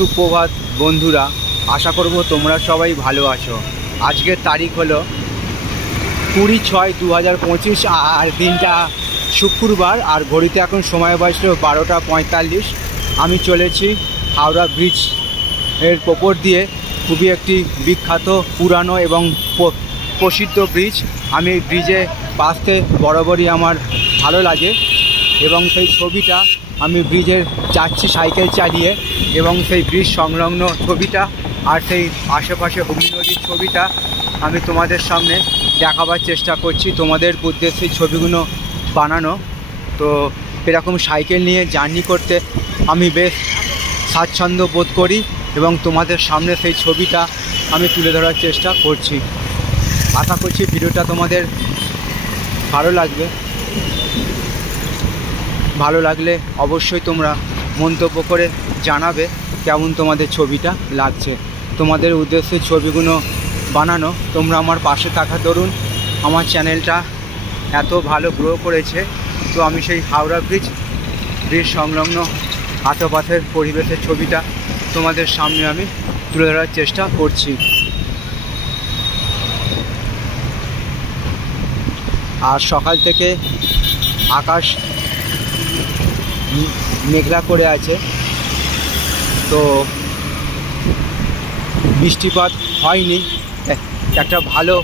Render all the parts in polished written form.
সুপ্রভাত বন্ধুরা, আশা করব তোমরা সবাই ভালো আছো। আজকের তারিখ হলো 20/6/2025 আর দিনটা শুক্রবার, আর ঘড়িতে এখন সময় বাজল 12:45। আমি চলেছি হাওড়া ব্রিজ এর ওপর দিয়ে, খুবই একটি বিখ্যাত, পুরানো এবং প্রসিদ্ধ ব্রিজ। আমি এই ব্রিজে বাসতে বরাবরই আমার ভালো লাগে এবং সেই ছবিটা আমি ব্রিজের যাচ্ছি সাইকেল চালিয়ে, এবং সেই ব্রিজ সংলগ্ন ছবিটা আর সেই আশেপাশে হুগলি নদীর ছবিটা আমি তোমাদের সামনে দেখাবার চেষ্টা করছি, তোমাদের উদ্দেশ্যে ছবিগুলো বানানো। তো এরকম সাইকেল নিয়ে জার্নি করতে আমি বেশ স্বাচ্ছন্দ্য বোধ করি এবং তোমাদের সামনে সেই ছবিটা আমি তুলে ধরার চেষ্টা করছি। আশা করছি ভিডিওটা তোমাদের ভালো লাগবে। ভালো লাগলে অবশ্যই তোমরা মন্তব্য করে জানাবে কেমন তোমাদের ছবিটা লাগছে। তোমাদের উদ্দেশ্যে ছবিগুলো বানানো, তোমরা আমার পাশে থাকা দরুন আমার চ্যানেলটা এত ভালো গ্রো করেছে। তো আমি সেই হাওড়া ব্রিজ সংলগ্ন আশেপাশের পরিবেশের ছবিটা তোমাদের সামনে আমি তুলে ধরার চেষ্টা করছি। আর সকাল থেকে আকাশ মেঘলা করে আছে, তো বৃষ্টিপাত হয়নি, একটা ভালো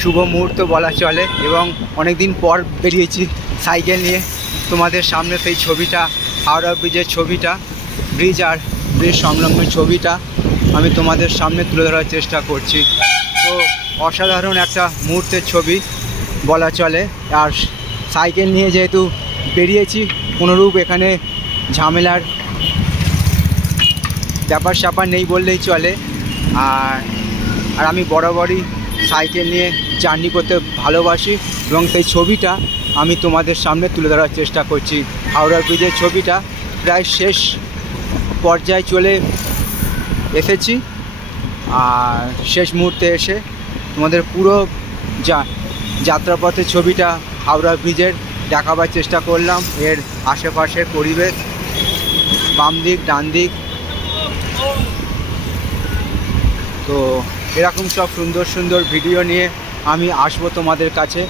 শুভ মুহূর্ত বলা চলে। এবং অনেক দিন পর বেরিয়েছি সাইকেল নিয়ে, তোমাদের সামনে সেই ছবিটা, হাওড়া ব্রিজের ছবিটা, ব্রিজ আর ব্রিজ সংলগ্ন ছবিটা আমি তোমাদের সামনে তুলে ধরার চেষ্টা করছি। তো অসাধারণ একটা মুহূর্তের ছবি বলা চলে। আর সাইকেল নিয়ে যেহেতু বেরিয়েছি, কোনোরূপ এখানে ঝামেলার ব্যাপার স্যাপার নেই বললেই চলে। আর আমি বরাবরই সাইকেল নিয়ে জার্নি করতে ভালোবাসি এবং সেই ছবিটা আমি তোমাদের সামনে তুলে ধরার চেষ্টা করছি। হাওড়া ব্রিজের ছবিটা প্রায় শেষ পর্যায়ে চলে এসেছি, আর শেষ মুহূর্তে এসে তোমাদের পুরো যাত্রাপথের ছবিটা হাওড়া ব্রিজের দেখাবার চেষ্টা করলাম। এর আশেপাশের পরিবেশ, বাম দিক ডান দিক, তো এরকম সব সুন্দর সুন্দর ভিডিও নিয়ে আমি আসবো তোমাদের কাছে।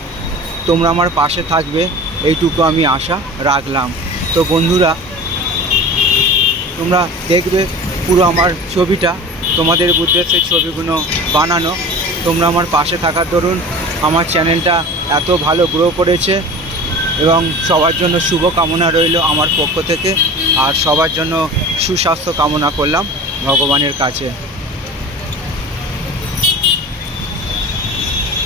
তোমরা আমার পাশে থাকবে, এইটুকু আমি আশা রাখলাম। তো বন্ধুরা, তোমরা দেখবে পুরো আমার ছবিটা, তোমাদের উদ্দেশ্যে ছবিগুলো বানানো। তোমরা আমার পাশে থাকার দরুন আমার চ্যানেলটা এত ভালো গ্রো করেছে এবং সবার জন্য শুভ কামনা রইল আমার পক্ষ থেকে। আর সবার জন্য সুস্বাস্থ্য কামনা করলাম ভগবানের কাছে।